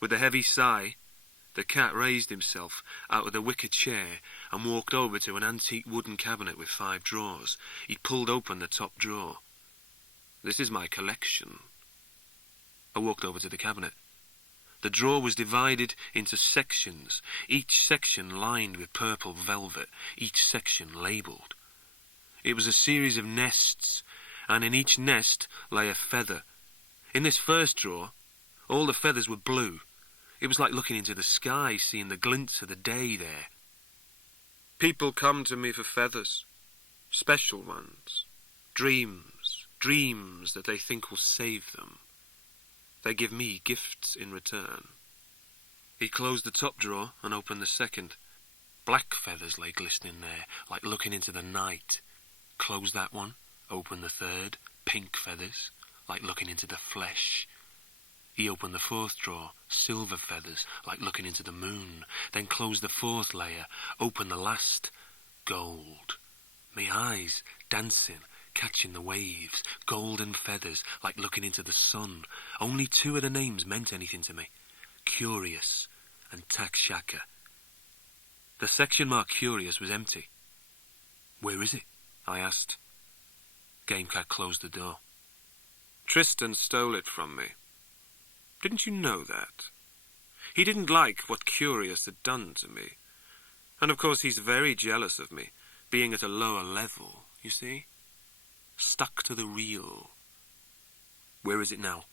With a heavy sigh, the cat raised himself out of the wicker chair and walked over to an antique wooden cabinet with 5 drawers. He pulled open the top drawer. "This is my collection." I walked over to the cabinet. The drawer was divided into sections, each section lined with purple velvet, each section labelled. It was a series of nests, and in each nest lay a feather. In this first drawer, all the feathers were blue. It was like looking into the sky, seeing the glints of the day there. People come to me for feathers, special ones, dreams that they think will save them. They give me gifts in return. He closed the top drawer and opened the second. Black feathers lay glistening there, like looking into the night. Closed that one, opened the third. Pink feathers, like looking into the flesh. He opened the fourth drawer, silver feathers, like looking into the moon. Then closed the fourth layer, opened the last, gold. Me eyes dancing, catching the waves, golden feathers, like looking into the sun. Only 2 of the names meant anything to me, Curious and Takshaka. The section marked Curious was empty. "Where is it?" I asked. Gamecat closed the door. "Tristan stole it from me. Didn't you know that? He didn't like what Curious had done to me. And of course he's very jealous of me, being at a lower level, you see? Stuck to the real." "Where is it now?"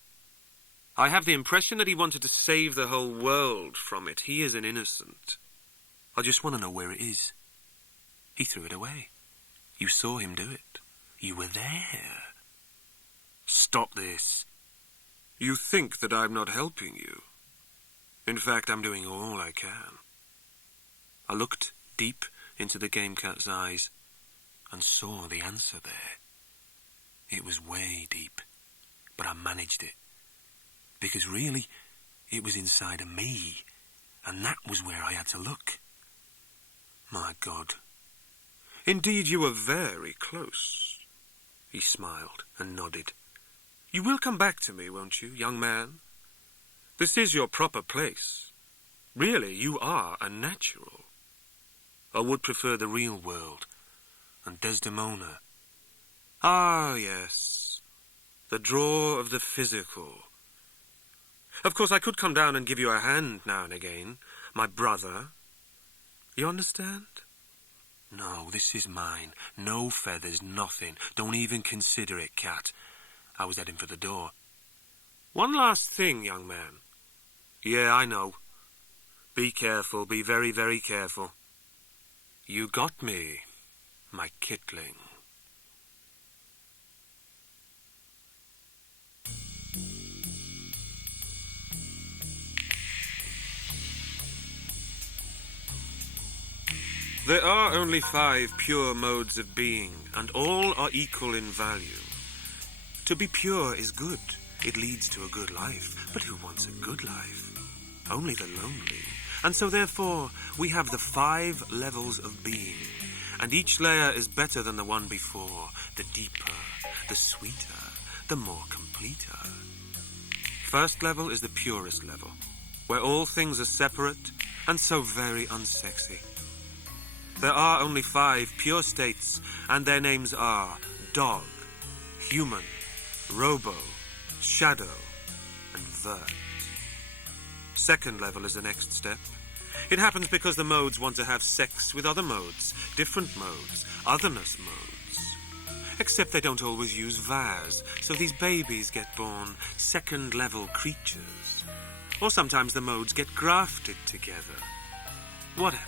"I have the impression that he wanted to save the whole world from it. He is an innocent." "I just want to know where it is." "He threw it away. You saw him do it. You were there." "Stop this. You think that I'm not helping you. In fact, I'm doing all I can." I looked deep into the Gamecat's eyes and saw the answer there. It was way deep, but I managed it. Because really, it was inside of me, and that was where I had to look. My God. "Indeed, you were very close." He smiled and nodded. "You will come back to me, won't you, young man? This is your proper place. Really, you are a natural." "I would prefer the real world, and Desdemona." "Ah, yes. The drawer of the physical. Of course, I could come down and give you a hand now and again. My brother. You understand?" "No, this is mine. No feathers, nothing. Don't even consider it, cat." I was heading for the door. "One last thing, young man." "Yeah, I know. Be careful. Be very, very careful." "You got me, my kitling." There are only 5 pure modes of being, and all are equal in value. To be pure is good. It leads to a good life. But who wants a good life? Only the lonely. And so therefore, we have the 5 levels of being, and each layer is better than the one before, the deeper, the sweeter, the more completer. First level is the purest level, where all things are separate and so very unsexy. There are only 5 pure states, and their names are dog, human, robo, shadow, and vurt. Second level is the next step. It happens because the modes want to have sex with other modes, different modes, otherness modes. Except they don't always use vase, so these babies get born second-level creatures. Or sometimes the modes get grafted together. Whatever.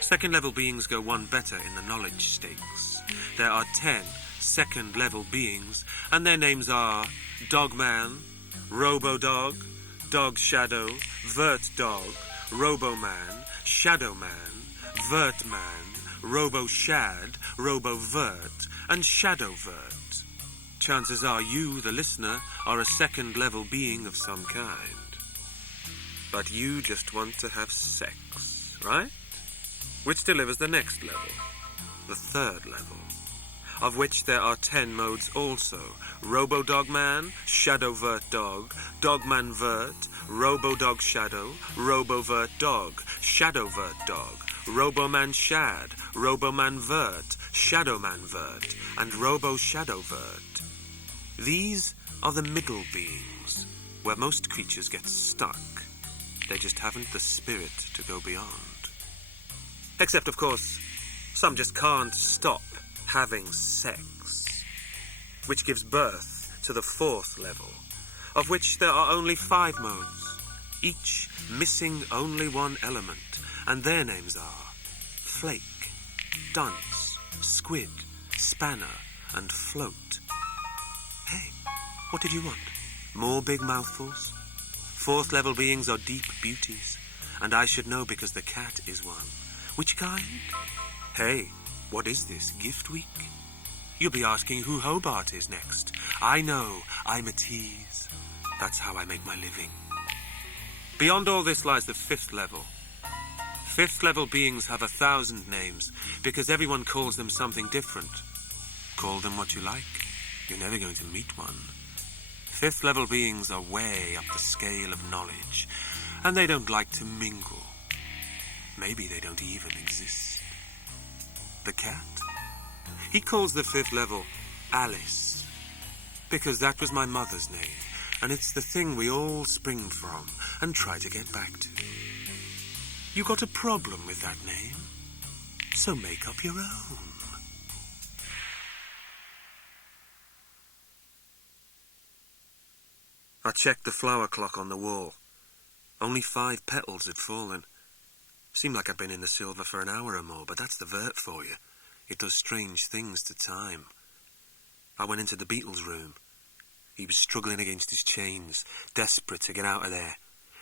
Second-level beings go one better in the knowledge stakes. There are 10 second-level beings, and their names are Dogman, Robo-Dog, Dog-Shadow, Vurt-Dog, Robo-Man, Shadow-Man, Vurt-Man, Robo-Shad, Robo-Vurt, and Shadow-Vurt. Chances are you, the listener, are a second-level being of some kind. But you just want to have sex, right? Which delivers the next level, the third level. of which there are 10 modes also. Robo-Dog-Man, Shadow-Vurt Dog, Dog-Man Vurt, Robo-Dog Shadow, Robo-Vurt Dog, Shadow-Vurt Dog, Robo-Man Shad, Robo-Man Vurt, Shadow-Man Vurt, and Robo-Shadow Vurt. These are the middle beings, where most creatures get stuck. They just haven't the spirit to go beyond. Except, of course, some just can't stop having sex, which gives birth to the 4th level, of which there are only 5 modes, each missing only one element, and their names are Flake, Dunce, Squid, Spanner, and Float. Hey, what did you want? More big mouthfuls? 4th level beings are deep beauties, and I should know because the cat is one. Which kind? Hey, what is this, Gift Week? You'll be asking who Hobart is next. I know, I'm a tease. That's how I make my living. Beyond all this lies the 5th level. 5th level beings have 1,000 names, because everyone calls them something different. Call them what you like. You're never going to meet one. 5th level beings are way up the scale of knowledge, and they don't like to mingle. Maybe they don't even exist. The cat? He calls the 5th level Alice, because that was my mother's name, and it's the thing we all spring from and try to get back to. You got a problem with that name? So make up your own. I checked the flower clock on the wall. Only 5 petals had fallen. Seemed like I'd been in the silver for an hour or more, but that's the Vurt for you. It does strange things to time. I went into the Beatle's room. He was struggling against his chains, desperate to get out of there,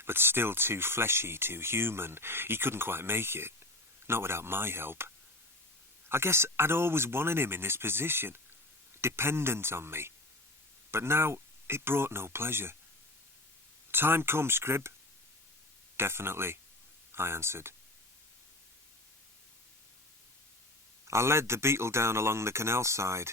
but still too fleshy, too human. He couldn't quite make it, not without my help. I guess I'd always wanted him in this position, dependent on me. But now it brought no pleasure. Time come, Scrib. Definitely, I answered. I led the Beetle down along the canal side.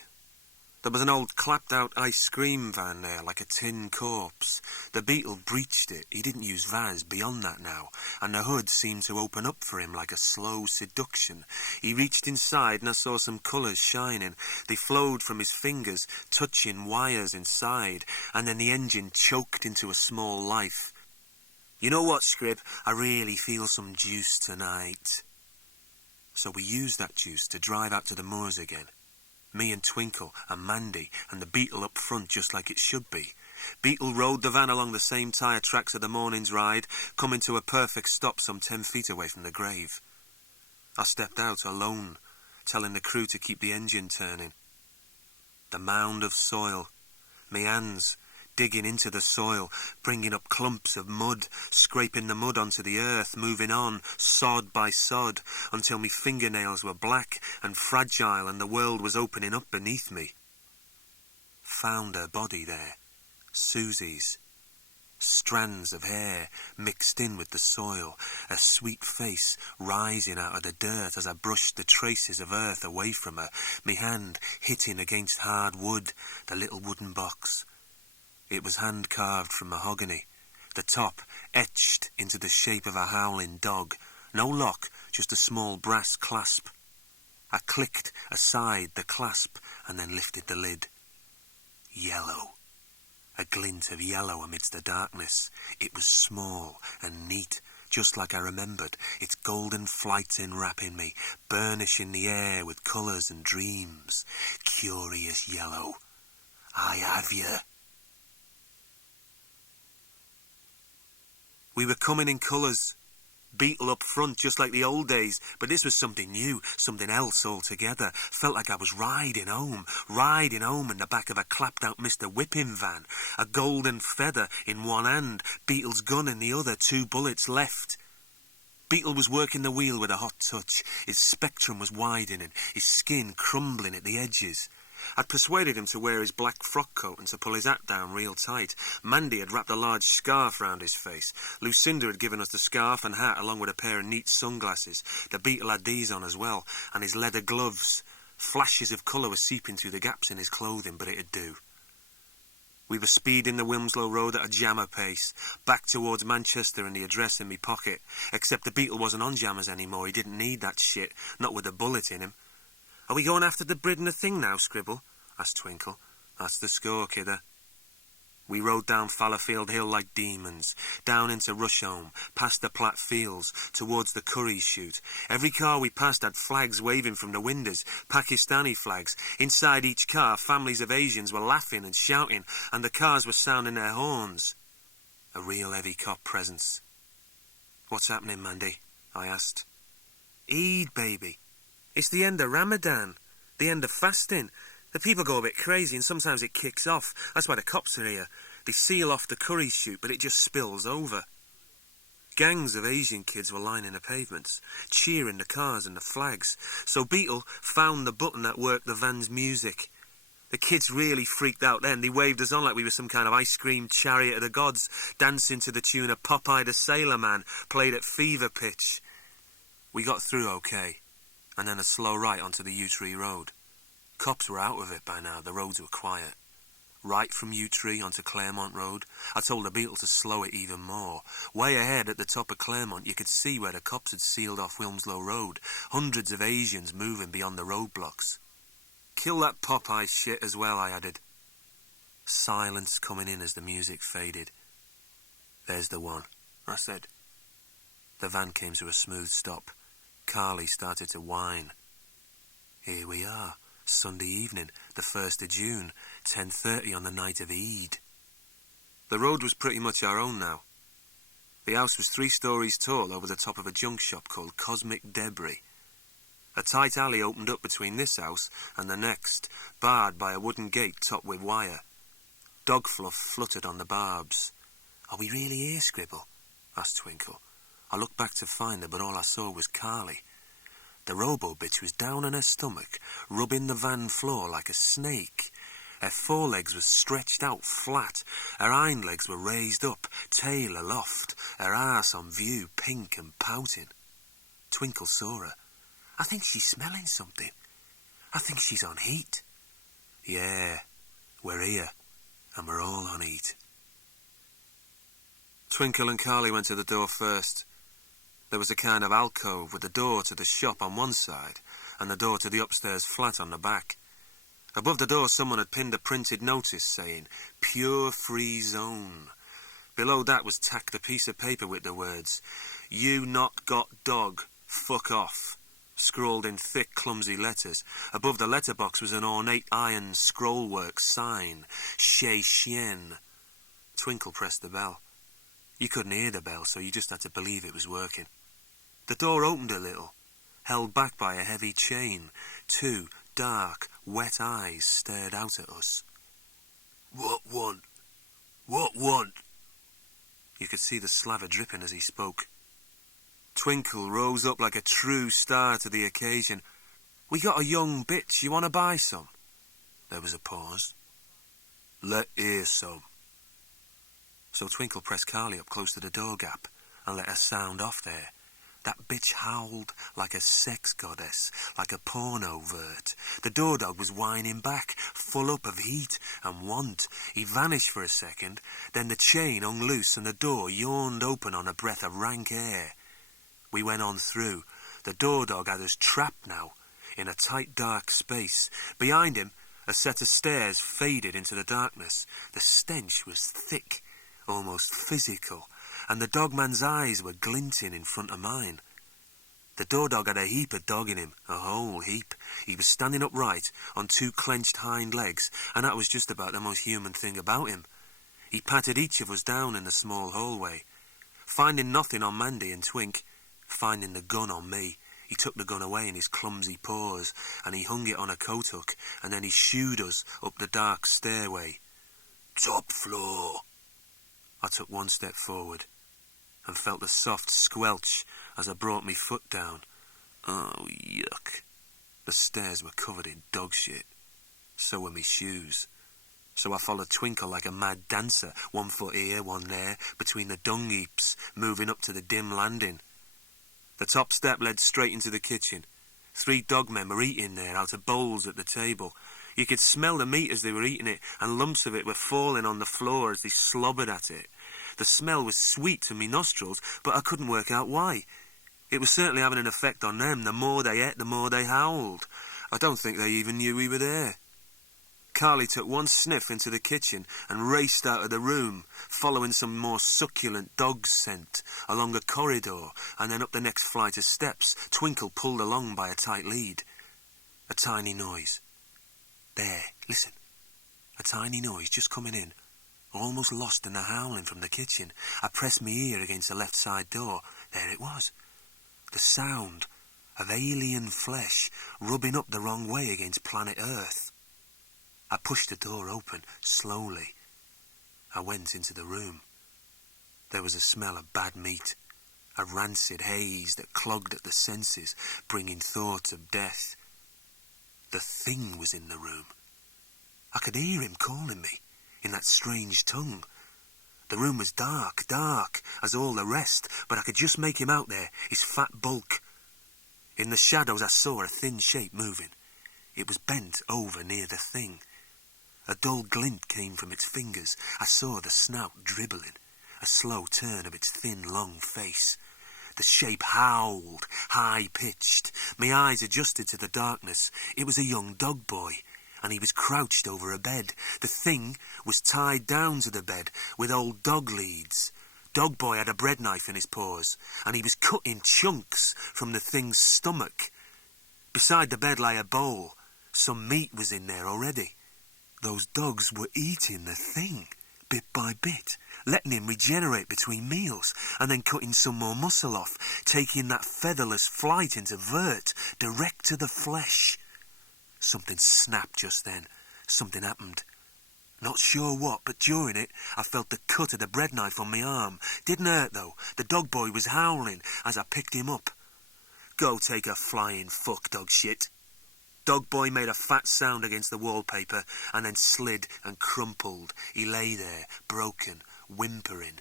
There was an old clapped-out ice cream van there, like a tin corpse. The Beetle breached it. He didn't use Vaz beyond that now, and the hood seemed to open up for him like a slow seduction. He reached inside, and I saw some colours shining. They flowed from his fingers, touching wires inside, and then the engine choked into a small life. You know what, Scrib? I really feel some juice tonight. So we used that juice to drive out to the moors again. Me and Twinkle and Mandy and the Beetle up front just like it should be. Beetle rode the van along the same tyre tracks of the morning's ride, coming to a perfect stop some 10 feet away from the grave. I stepped out alone, telling the crew to keep the engine turning. The mound of soil, me hands digging into the soil, bringing up clumps of mud, scraping the mud onto the earth, moving on, sod by sod, until me fingernails were black and fragile and the world was opening up beneath me. Found her body there, Susie's. Strands of hair mixed in with the soil, a sweet face rising out of the dirt as I brushed the traces of earth away from her, me hand hitting against hard wood, the little wooden box. It was hand-carved from mahogany, the top etched into the shape of a howling dog. No lock, just a small brass clasp. I clicked aside the clasp and then lifted the lid. Yellow. A glint of yellow amidst the darkness. It was small and neat, just like I remembered, its golden flights enwrapping me, burnishing the air with colours and dreams. Curious yellow. I have you. We were coming in colours. Beetle up front, just like the old days, but this was something new, something else altogether. Felt like I was riding home in the back of a clapped-out Mr. Whipping van. A golden feather in one hand, Beetle's gun in the other, 2 bullets left. Beetle was working the wheel with a hot touch. His spectrum was widening, his skin crumbling at the edges. I'd persuaded him to wear his black frock coat and to pull his hat down real tight. Mandy had wrapped a large scarf round his face. Lucinda had given us the scarf and hat along with a pair of neat sunglasses. The Beetle had these on as well, and his leather gloves. Flashes of colour were seeping through the gaps in his clothing, but it'd do. We were speeding the Wilmslow Road at a jammer pace, back towards Manchester and the address in me pocket, except the Beetle wasn't on jammers anymore. He didn't need that shit, not with a bullet in him. "Are we going after the Bridden thing now, Scribble?" asked Twinkle. "That's the score, kidder." We rode down Fallowfield Hill like demons, down into Rusholme, past the Platt Fields, towards the Curry Shoot. Every car we passed had flags waving from the windows, Pakistani flags. Inside each car, families of Asians were laughing and shouting, and the cars were sounding their horns. A real heavy cop presence. "What's happening, Mandy?" I asked. "Eid, baby. It's the end of Ramadan, the end of fasting. The people go a bit crazy and sometimes it kicks off. That's why the cops are here. They seal off the Curry Shoot, but it just spills over." Gangs of Asian kids were lining the pavements, cheering the cars and the flags. So Beetle found the button that worked the van's music. The kids really freaked out then. They waved us on like we were some kind of ice cream chariot of the gods, dancing to the tune of Popeye the Sailor Man, played at fever pitch. We got through okay, and then a slow right onto the Yew Tree Road. Cops were out of it by now. The roads were quiet. Right from Yew Tree onto Claremont Road. I told the Beetle to slow it even more. Way ahead at the top of Claremont, you could see where the cops had sealed off Wilmslow Road. Hundreds of Asians moving beyond the roadblocks. "Kill that Popeye shit as well," I added. Silence coming in as the music faded. "There's the one," I said. The van came to a smooth stop. Carly started to whine. Here we are. Sunday evening, the 1st of June, 10:30 on the night of Eid. The road was pretty much our own now. The house was 3 stories tall over the top of a junk shop called Cosmic Debris. A tight alley opened up between this house and the next, barred by a wooden gate topped with wire. Dog fluff fluttered on the barbs. "Are we really here, Scribble?" asked Twinkle. I looked back to find her, but all I saw was Carly. The robo-bitch was down on her stomach, rubbing the van floor like a snake. Her forelegs were stretched out flat, her hind legs were raised up, tail aloft, her arse on view, pink and pouting. Twinkle saw her. "I think she's smelling something. I think she's on heat." "Yeah, we're here, and we're all on heat." Twinkle and Carly went to the door first. There was a kind of alcove with the door to the shop on one side and the door to the upstairs flat on the back. Above the door someone had pinned a printed notice saying, "Pure Free Zone." Below that was tacked a piece of paper with the words, "You not got dog, fuck off," scrawled in thick, clumsy letters. Above the letterbox was an ornate iron scrollwork sign, "Chez Chien." Twinkle pressed the bell. You couldn't hear the bell, so you just had to believe it was working. The door opened a little, held back by a heavy chain. 2 dark, wet eyes stared out at us. "What want? What want?" You could see the slaver dripping as he spoke. Twinkle rose up like a true star to the occasion. "We got a young bitch. You want to buy some?" There was a pause. "Let hear some." So Twinkle pressed Carly up close to the door gap and let her sound off there. That bitch howled like a sex goddess, like a pornovurt. The door dog was whining back, full up of heat and want. He vanished for a second, then the chain hung loose and the door yawned open on a breath of rank air. We went on through. The door dog had us trapped now, in a tight dark space. Behind him, a set of stairs faded into the darkness. The stench was thick, almost physical, and the dogman's eyes were glinting in front of mine. The door dog had a heap of dog in him, a whole heap. He was standing upright on 2 clenched hind legs, and that was just about the most human thing about him. He patted each of us down in the small hallway. Finding nothing on Mandy and Twink, finding the gun on me, he took the gun away in his clumsy paws, and he hung it on a coat hook, and then he shooed us up the dark stairway. "Top floor." I took 1 step forward and felt the soft squelch as I brought me foot down. Oh, yuck. The stairs were covered in dog shit. So were me shoes. So I followed Twinkle like a mad dancer, 1 foot here, 1 there, between the dung heaps, moving up to the dim landing. The top step led straight into the kitchen. 3 dogmen were eating there out of bowls at the table. You could smell the meat as they were eating it, and lumps of it were falling on the floor as they slobbered at it. The smell was sweet to me nostrils, but I couldn't work out why. It was certainly having an effect on them. The more they ate, the more they howled. I don't think they even knew we were there. Carly took one sniff into the kitchen and raced out of the room, following some more succulent dog scent, along a corridor and then up the next flight of steps, Twinkle pulled along by a tight lead. A tiny noise. There, listen. A tiny noise just coming in, almost lost in the howling from the kitchen. I pressed my ear against the left side door. There it was. The sound of alien flesh rubbing up the wrong way against planet Earth. I pushed the door open, slowly. I went into the room. There was a smell of bad meat, a rancid haze that clogged at the senses, bringing thoughts of death. The thing was in the room. I could hear him calling me, in that strange tongue. The room was dark, dark, as all the rest, but I could just make him out there, his fat bulk. In the shadows I saw a thin shape moving. It was bent over near the thing. A dull glint came from its fingers. I saw the snout dribbling, a slow turn of its thin, long face. The shape howled, high-pitched. My eyes adjusted to the darkness. It was a young dog boy, and he was crouched over a bed. The thing was tied down to the bed with old dog leads. Dog boy had a bread knife in his paws, and he was cutting chunks from the thing's stomach. Beside the bed lay a bowl. Some meat was in there already. Those dogs were eating the thing, bit by bit, letting him regenerate between meals, and then cutting some more muscle off, taking that featherless flight into Vurt, direct to the flesh. Something snapped just then. Something happened. Not sure what, but during it, I felt the cut of the bread knife on my arm. Didn't hurt, though. The dog boy was howling as I picked him up. Go take a flying fuck, dog shit. Dog boy made a fat sound against the wallpaper and then slid and crumpled. He lay there, broken, whimpering.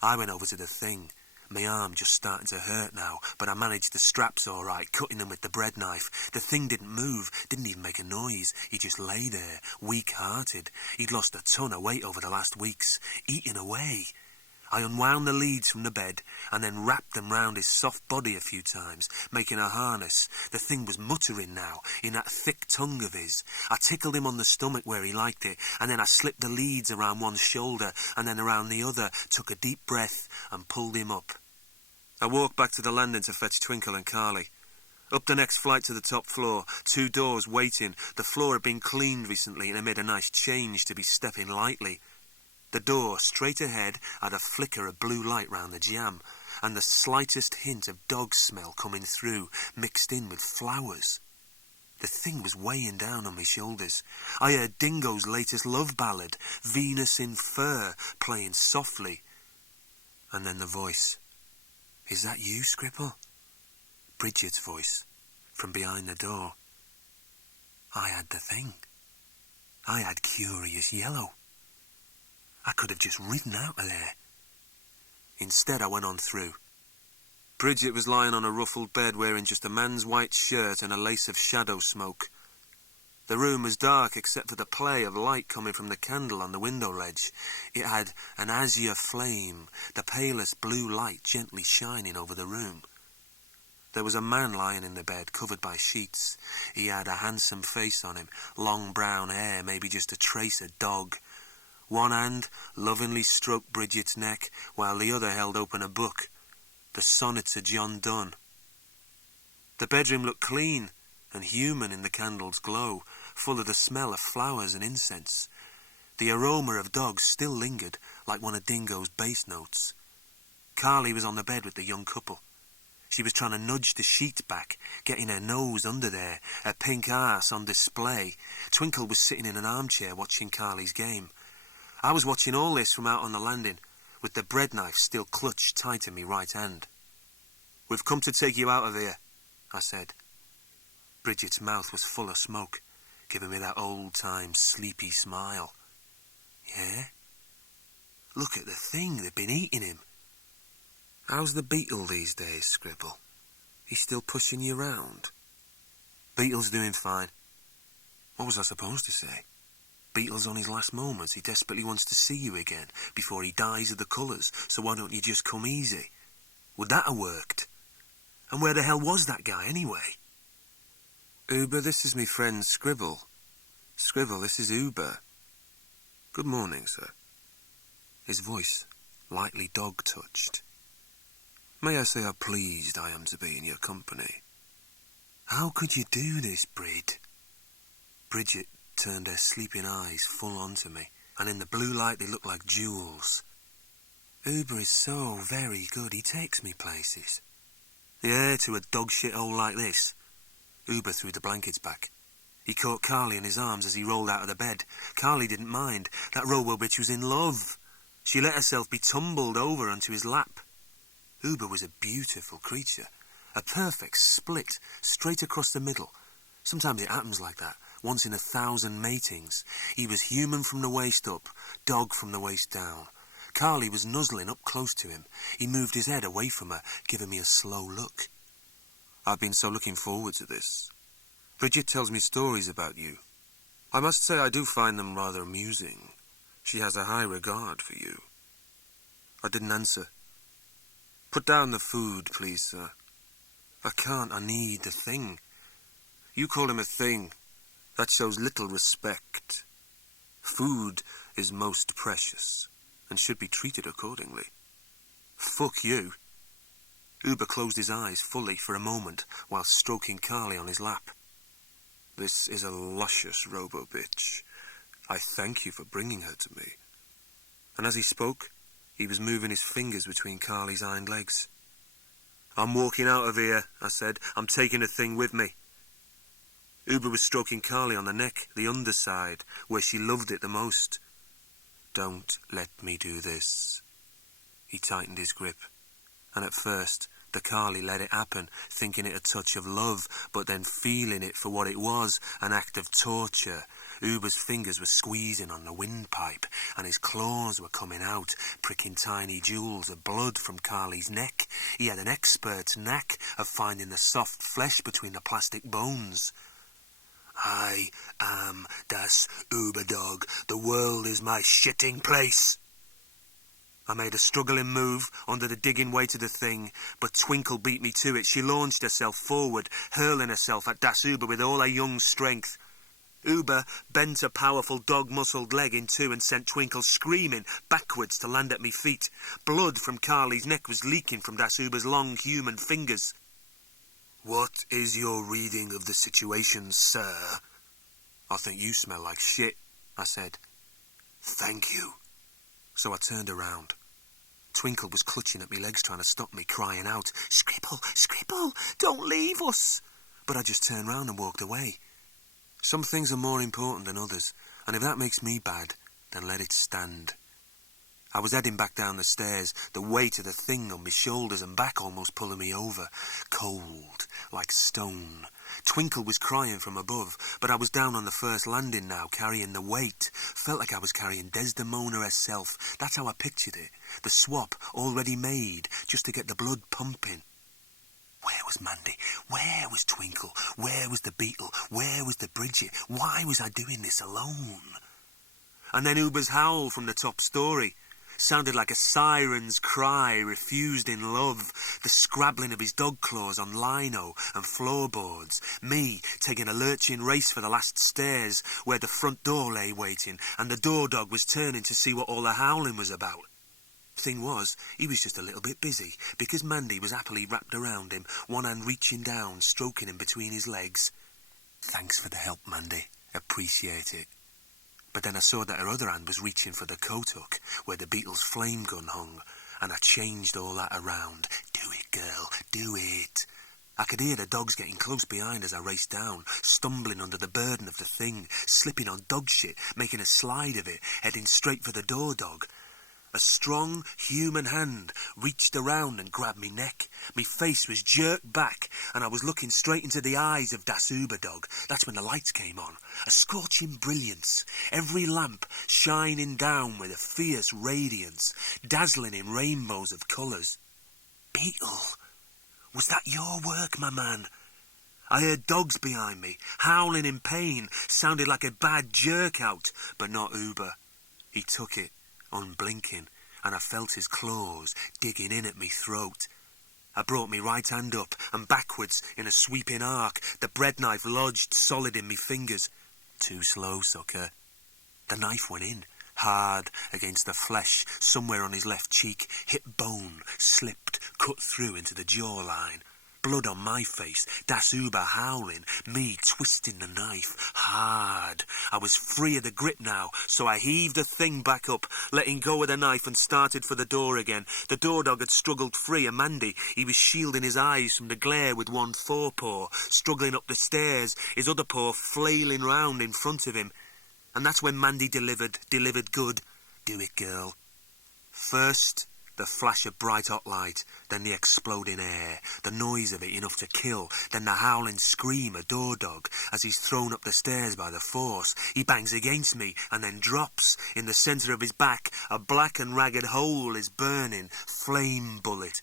I went over to the thing. My arm just starting to hurt now, but I managed the straps all right, cutting them with the bread knife. The thing didn't move, didn't even make a noise. He just lay there, weak-hearted. He'd lost a ton of weight over the last weeks, eating away. I unwound the leads from the bed and then wrapped them round his soft body a few times, making a harness. The thing was muttering now, in that thick tongue of his. I tickled him on the stomach where he liked it, and then I slipped the leads around one shoulder and then around the other, took a deep breath and pulled him up. I walked back to the landing to fetch Twinkle and Carly. Up the next flight to the top floor, 2 doors waiting. The floor had been cleaned recently and it made a nice change to be stepping lightly. The door, straight ahead, had a flicker of blue light round the jamb, and the slightest hint of dog smell coming through, mixed in with flowers. The thing was weighing down on my shoulders. I heard Dingo's latest love ballad, Venus in Fur, playing softly. And then the voice. Is that you, Scribble? Bridget's voice, from behind the door. I had the thing. I had Curious Yellow. I could have just ridden out of there. Instead, I went on through. Bridget was lying on a ruffled bed wearing just a man's white shirt and a lace of shadow smoke. The room was dark except for the play of light coming from the candle on the window ledge. It had an azure flame, the palest blue light gently shining over the room. There was a man lying in the bed, covered by sheets. He had a handsome face on him, long brown hair, maybe just a trace of dog. One hand lovingly stroked Bridget's neck, while the other held open a book, the Sonnets of John Donne. The bedroom looked clean and human in the candle's glow, full of the smell of flowers and incense. The aroma of dogs still lingered, like one of Dingo's bass notes. Carly was on the bed with the young couple. She was trying to nudge the sheets back, getting her nose under there, her pink arse on display. Twinkle was sitting in an armchair watching Carly's game. I was watching all this from out on the landing, with the bread knife still clutched tight to me right hand. We've come to take you out of here, I said. Bridget's mouth was full of smoke, giving me that old-time sleepy smile. Yeah? Look at the thing, they've been eating him. How's the beetle these days, Scribble? He's still pushing you round? Beetle's doing fine. What was I supposed to say? Beetle's on his last moments. He desperately wants to see you again before he dies of the colours, so why don't you just come easy? Would that have worked? And where the hell was that guy anyway? Uber, this is me friend Scribble. Scribble, this is Uber. Good morning, sir. His voice, lightly dog-touched. May I say how pleased I am to be in your company? How could you do this, Brid? Bridget turned her sleeping eyes full onto me, and in the blue light they looked like jewels. Uber is so very good, he takes me places. Yeah, to a dog shit hole like this. Uber threw the blankets back. He caught Carly in his arms as he rolled out of the bed. Carly didn't mind. That robo bitch was in love. She let herself be tumbled over onto his lap. Uber was a beautiful creature. A perfect split, straight across the middle. Sometimes it happens like that, once in 1,000 matings. He was human from the waist up, dog from the waist down. Carly was nuzzling up close to him. He moved his head away from her, giving me a slow look. I've been so looking forward to this. Bridget tells me stories about you. I must say I do find them rather amusing. She has a high regard for you. I didn't answer. Put down the food, please, sir. I can't, I need the thing. You call him a thing. That shows little respect. Food is most precious and should be treated accordingly. Fuck you. Uber closed his eyes fully for a moment while stroking Carly on his lap. This is a luscious robo-bitch. I thank you for bringing her to me. And as he spoke, he was moving his fingers between Carly's hind legs. I'm walking out of here, I said. I'm taking the thing with me. Uber was stroking Carly on the neck, the underside, where she loved it the most. Don't let me do this. He tightened his grip. And at first, the Carly let it happen, thinking it a touch of love, but then feeling it for what it was, an act of torture. Uber's fingers were squeezing on the windpipe, and his claws were coming out, pricking tiny jewels of blood from Carly's neck. He had an expert's knack of finding the soft flesh between the plastic bones. I am das Uberdog. The world is my shitting place. I made a struggling move under the digging weight of the thing, but Twinkle beat me to it. She launched herself forward, hurling herself at Das Uber with all her young strength. Uber bent a powerful dog-muscled leg in two and sent Twinkle screaming backwards to land at me feet. Blood from Carly's neck was leaking from Das Uber's long human fingers. What is your reading of the situation, sir? I think you smell like shit, I said. Thank you. So I turned around. Twinkle was clutching at me legs trying to stop me, crying out, Scribble, Scribble, don't leave us. But I just turned round and walked away. Some things are more important than others, and if that makes me bad, then let it stand. I was heading back down the stairs, the weight of the thing on my shoulders and back almost pulling me over. Cold, like stone. Twinkle was crying from above, but I was down on the first landing now, carrying the weight. Felt like I was carrying Desdemona herself. That's how I pictured it. The swap already made, just to get the blood pumping. Where was Mandy? Where was Twinkle? Where was the Beetle? Where was the Bridget? Why was I doing this alone? And then Uber's howl from the top story. Sounded like a siren's cry refused in love, the scrabbling of his dog claws on lino and floorboards, me taking a lurching race for the last stairs where the front door lay waiting and the door dog was turning to see what all the howling was about. Thing was, he was just a little bit busy because Mandy was happily wrapped around him, one hand reaching down, stroking him between his legs. Thanks for the help, Mandy. Appreciate it. But then I saw that her other hand was reaching for the coat hook where the Beetle's flame gun hung, and I changed all that around. Do it, girl, do it. I could hear the dogs getting close behind as I raced down, stumbling under the burden of the thing, slipping on dog shit, making a slide of it, heading straight for the door dog. A strong human hand reached around and grabbed me neck. Me face was jerked back, and I was looking straight into the eyes of Das Uberdog. That's when the lights came on. A scorching brilliance, every lamp shining down with a fierce radiance, dazzling in rainbows of colours. Beetle, was that your work, my man? I heard dogs behind me, howling in pain, sounded like a bad jerk-out, but not Uber. He took it, unblinking, and I felt his claws digging in at me throat. I brought me right hand up, and backwards, in a sweeping arc, the bread knife lodged solid in me fingers. Too slow, sucker. The knife went in, hard against the flesh, somewhere on his left cheek, hit bone, slipped, cut through into the jawline. Blood on my face, Das Uber howling, me twisting the knife, hard. I was free of the grip now, so I heaved the thing back up, letting go of the knife and started for the door again. The door dog had struggled free, and Mandy, he was shielding his eyes from the glare with one forepaw, struggling up the stairs, his other paw flailing round in front of him. And that's when Mandy delivered good. Do it, girl. First, the flash of bright hot light, then the exploding air, the noise of it enough to kill, then the howling scream of door dog as he's thrown up the stairs by the force. He bangs against me and then drops. In the centre of his back, a black and ragged hole is burning, flame bullet.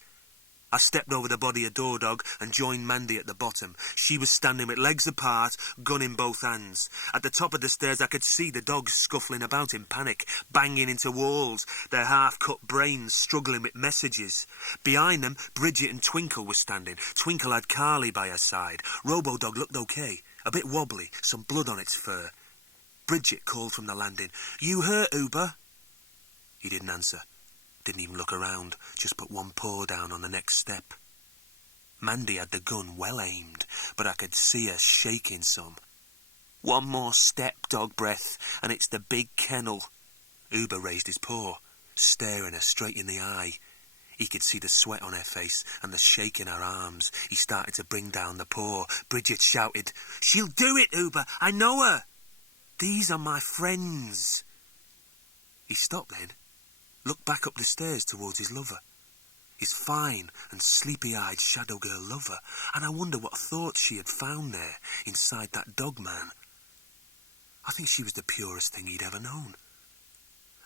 I stepped over the body of door dog and joined Mandy at the bottom. She was standing with legs apart, gun in both hands. At the top of the stairs I could see the dogs scuffling about in panic, banging into walls, their half-cut brains struggling with messages. Behind them, Bridget and Twinkle were standing. Twinkle had Carly by her side. Robo-Dog looked okay, a bit wobbly, some blood on its fur. Bridget called from the landing, "You hurt, Uber?" He didn't answer. Didn't even look around, just put one paw down on the next step. Mandy had the gun well aimed, but I could see her shaking some. One more step, dog breath, and it's the big kennel. Uber raised his paw, staring her straight in the eye. He could see the sweat on her face and the shake in her arms. He started to bring down the paw. Bridget shouted, "She'll do it, Uber! I know her! These are my friends!" He stopped then, looked back up the stairs towards his lover, his fine and sleepy-eyed shadow girl lover, and I wonder what thoughts she had found there inside that dog man. I think she was the purest thing he'd ever known.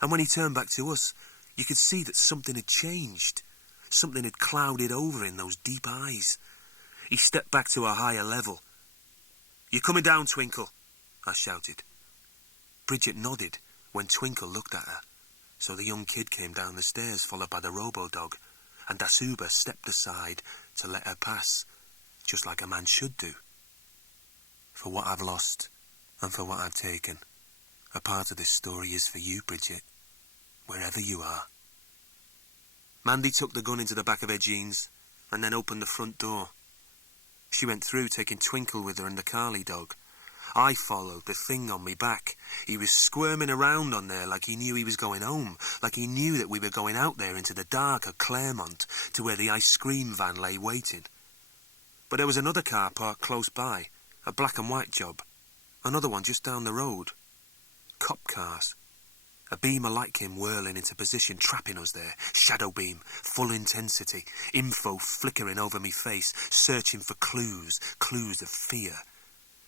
And when he turned back to us, you could see that something had changed. Something had clouded over in those deep eyes. He stepped back to a higher level. "You coming down, Twinkle?" I shouted. Bridget nodded when Twinkle looked at her. So the young kid came down the stairs, followed by the robo-dog, and Das Uber stepped aside to let her pass, just like a man should do. For what I've lost, and for what I've taken, a part of this story is for you, Bridget, wherever you are. Mandy took the gun into the back of her jeans, and then opened the front door. She went through, taking Twinkle with her and the Carly dog. I followed, the thing on me back. He was squirming around on there like he knew he was going home, like he knew that we were going out there into the dark of Claremont to where the ice cream van lay waiting. But there was another car parked close by, a black and white job. Another one just down the road. Cop cars. A beam of light came whirling into position, trapping us there. Shadow beam, full intensity, info flickering over me face, searching for clues of fear.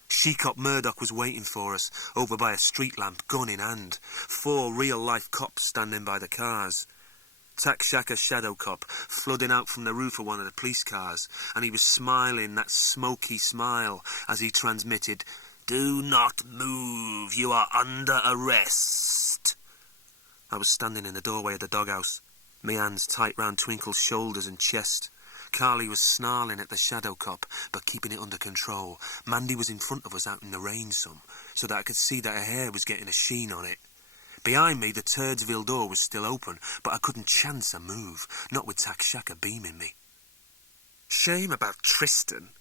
She-cop Murdoch was waiting for us, over by a street lamp, gun in hand. 4 real-life cops standing by the cars. Tack Shaka Shadow Cop, flooding out from the roof of one of the police cars, and he was smiling that smoky smile as he transmitted, "Do not move, you are under arrest." I was standing in the doorway of the doghouse, my hands tight round Twinkle's shoulders and chest. Carly was snarling at the shadow cop, but keeping it under control. Mandy was in front of us out in the rain some, so that I could see that her hair was getting a sheen on it. Behind me, the Turdsville door was still open, but I couldn't chance a move, not with Tack Shaka beaming me. "Shame about Tristan,"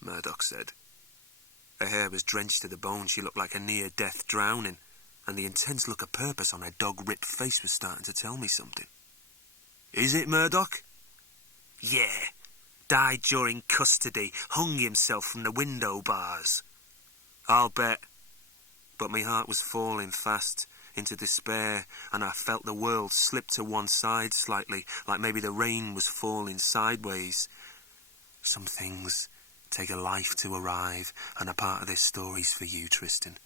Murdoch said. Her hair was drenched to the bone. She looked like a near-death drowning, and the intense look of purpose on her dog-ripped face was starting to tell me something. "Is it, Murdoch?" "Yeah. Died during custody, hung himself from the window bars." "I'll bet." But my heart was falling fast into despair, and I felt the world slip to one side slightly, like maybe the rain was falling sideways. Some things take a life to arrive, and a part of this story's for you, Tristan.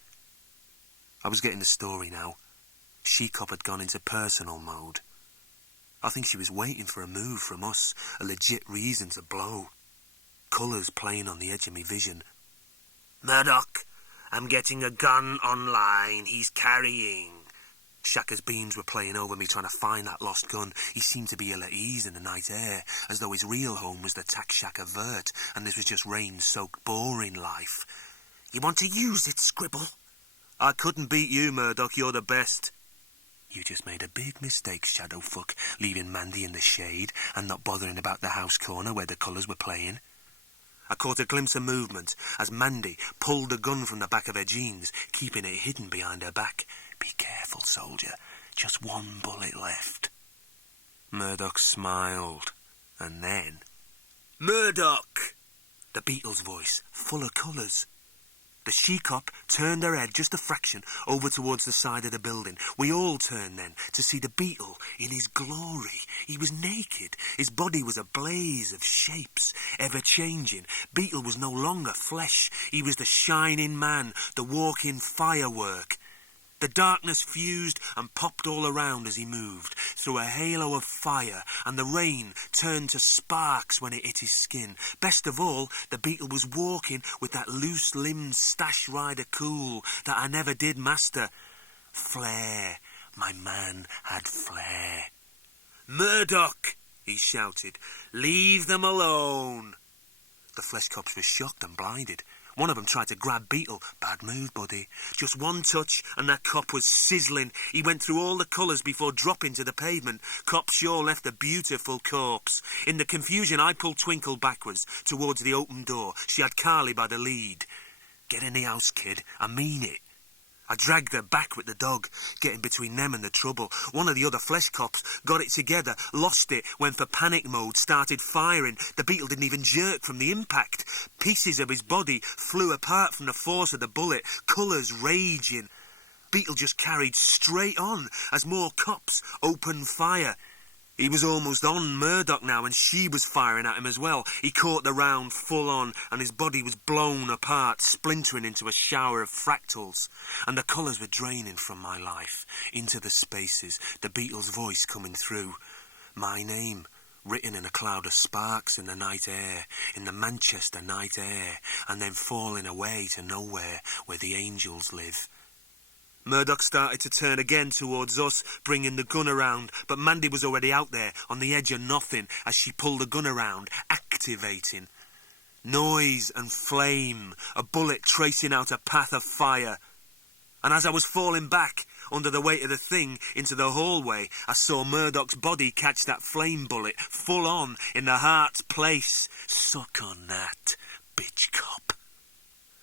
I was getting the story now. She-cop had gone into personal mode. I think she was waiting for a move from us, a legit reason to blow. Colours playing on the edge of me vision, Murdoch, I'm getting a gun online he's carrying. Shaka's beams were playing over me, trying to find that lost gun. He seemed to be ill at ease in the night air, as though his real home was the tack shack of Vurt, and this was just rain-soaked, boring life. You want to use it, Scribble? I couldn't beat you, Murdoch. You're the best. You just made a big mistake, Shadowfuck, leaving Mandy in the shade and not bothering about the house corner where the colours were playing. I caught a glimpse of movement as Mandy pulled the gun from the back of her jeans, keeping it hidden behind her back. Be careful, soldier. Just one bullet left. Murdoch smiled, and then... Murdoch! The Beetle's voice, full of colours. The she-cop turned her head just a fraction over towards the side of the building. We all turned then to see the Beetle in his glory. He was naked. His body was a blaze of shapes, ever-changing. Beetle was no longer flesh. He was the shining man, the walking firework. The darkness fused and popped all around as he moved, through a halo of fire, and the rain turned to sparks when it hit his skin. Best of all, the Beetle was walking with that loose-limbed stash rider cool that I never did master. Flair. My man had flair. Murdoch, he shouted. Leave them alone. The flesh cops were shocked and blinded. One of them tried to grab Beetle. Bad move, buddy. Just one touch and that cop was sizzling. He went through all the colours before dropping to the pavement. Cop sure left a beautiful corpse. In the confusion, I pulled Twinkle backwards towards the open door. She had Carly by the lead. Get in the house, kid. I mean it. I dragged her back with the dog, getting between them and the trouble. One of the other flesh cops got it together, lost it, went for panic mode, started firing. The Beetle didn't even jerk from the impact. Pieces of his body flew apart from the force of the bullet, colours raging. Beetle just carried straight on as more cops opened fire. He was almost on Murdoch now, and she was firing at him as well. He caught the round full on, and his body was blown apart, splintering into a shower of fractals. And the colours were draining from my life, into the spaces, the Beetle's voice coming through. My name, written in a cloud of sparks in the night air, in the Manchester night air, and then falling away to nowhere where the angels live. Murdoch started to turn again towards us, bringing the gun around, but Mandy was already out there, on the edge of nothing, as she pulled the gun around, activating. Noise and flame, a bullet tracing out a path of fire. And as I was falling back, under the weight of the thing, into the hallway, I saw Murdoch's body catch that flame bullet, full on, in the heart's place. Suck on that, bitch cop.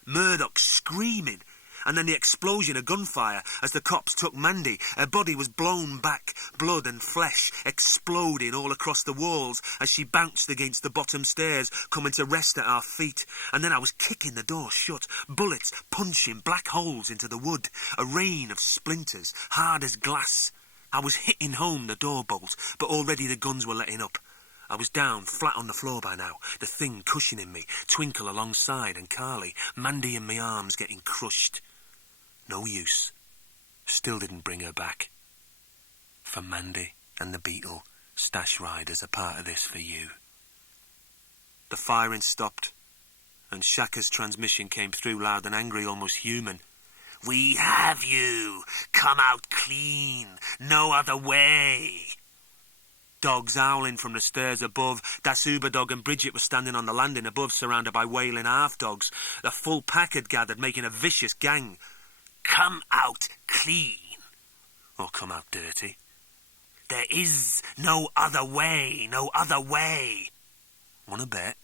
Murdoch screaming. And then the explosion of gunfire as the cops took Mandy. Her body was blown back, blood and flesh exploding all across the walls as she bounced against the bottom stairs, coming to rest at our feet. And then I was kicking the door shut, bullets punching black holes into the wood, a rain of splinters, hard as glass. I was hitting home the door bolt, but already the guns were letting up. I was down, flat on the floor by now, the thing cushioning me, Twinkle alongside and Carly, Mandy in my arms getting crushed. No use. Still didn't bring her back. For Mandy and the Beetle, stash riders are part of this for you. The firing stopped, and Shaka's transmission came through loud and angry, almost human. We have you! Come out clean! No other way! Dogs howling from the stairs above. Das Uber dog and Bridget were standing on the landing above, surrounded by wailing half-dogs. The full pack had gathered, making a vicious gang. Come out clean. Or come out dirty. There is no other way, no other way. Want to bet?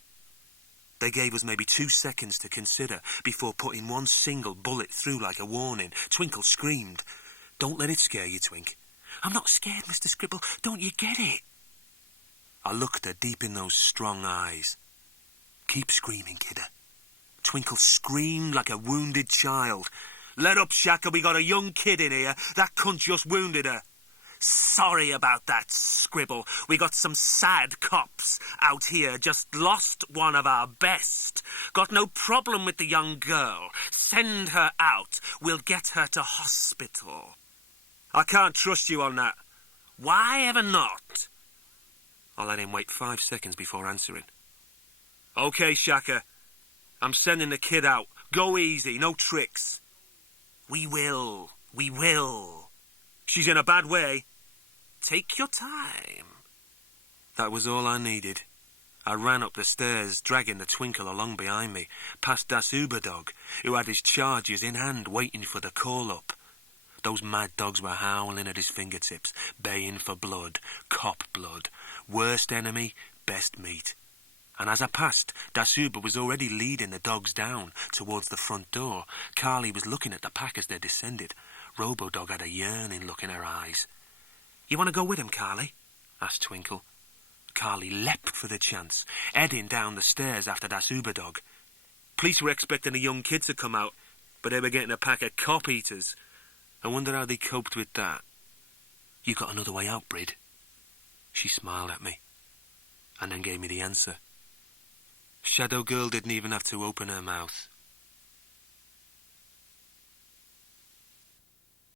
They gave us maybe 2 seconds to consider before putting one single bullet through like a warning. Twinkle screamed. Don't let it scare you, Twink. I'm not scared, Mr. Scribble. Don't you get it? I looked her deep in those strong eyes. Keep screaming, kidder. Twinkle screamed like a wounded child. Let up, Shaka, we got a young kid in here. That cunt just wounded her. Sorry about that, Scribble. We got some sad cops out here, just lost one of our best. Got no problem with the young girl. Send her out. We'll get her to hospital. I can't trust you on that. Why ever not? I let him wait 5 seconds before answering. Okay, Shaka. I'm sending the kid out. Go easy, no tricks. We will. She's in a bad way. Take your time. That was all I needed. I ran up the stairs, dragging the Twinkle along behind me, past Das Uber dog, who had his charges in hand waiting for the call-up. Those mad dogs were howling at his fingertips, baying for blood, cop blood. Worst enemy, best meat. And as I passed, Das Uber was already leading the dogs down towards the front door. Carly was looking at the pack as they descended. Robo-Dog had a yearning look in her eyes. "You want to go with him, Carly?" asked Twinkle. Carly leapt for the chance, heading down the stairs after Das Uber dog. Police were expecting a young kid to come out, but they were getting a pack of cop-eaters. I wonder how they coped with that. "You got another way out, Brid?" She smiled at me, and then gave me the answer. Shadow Girl didn't even have to open her mouth.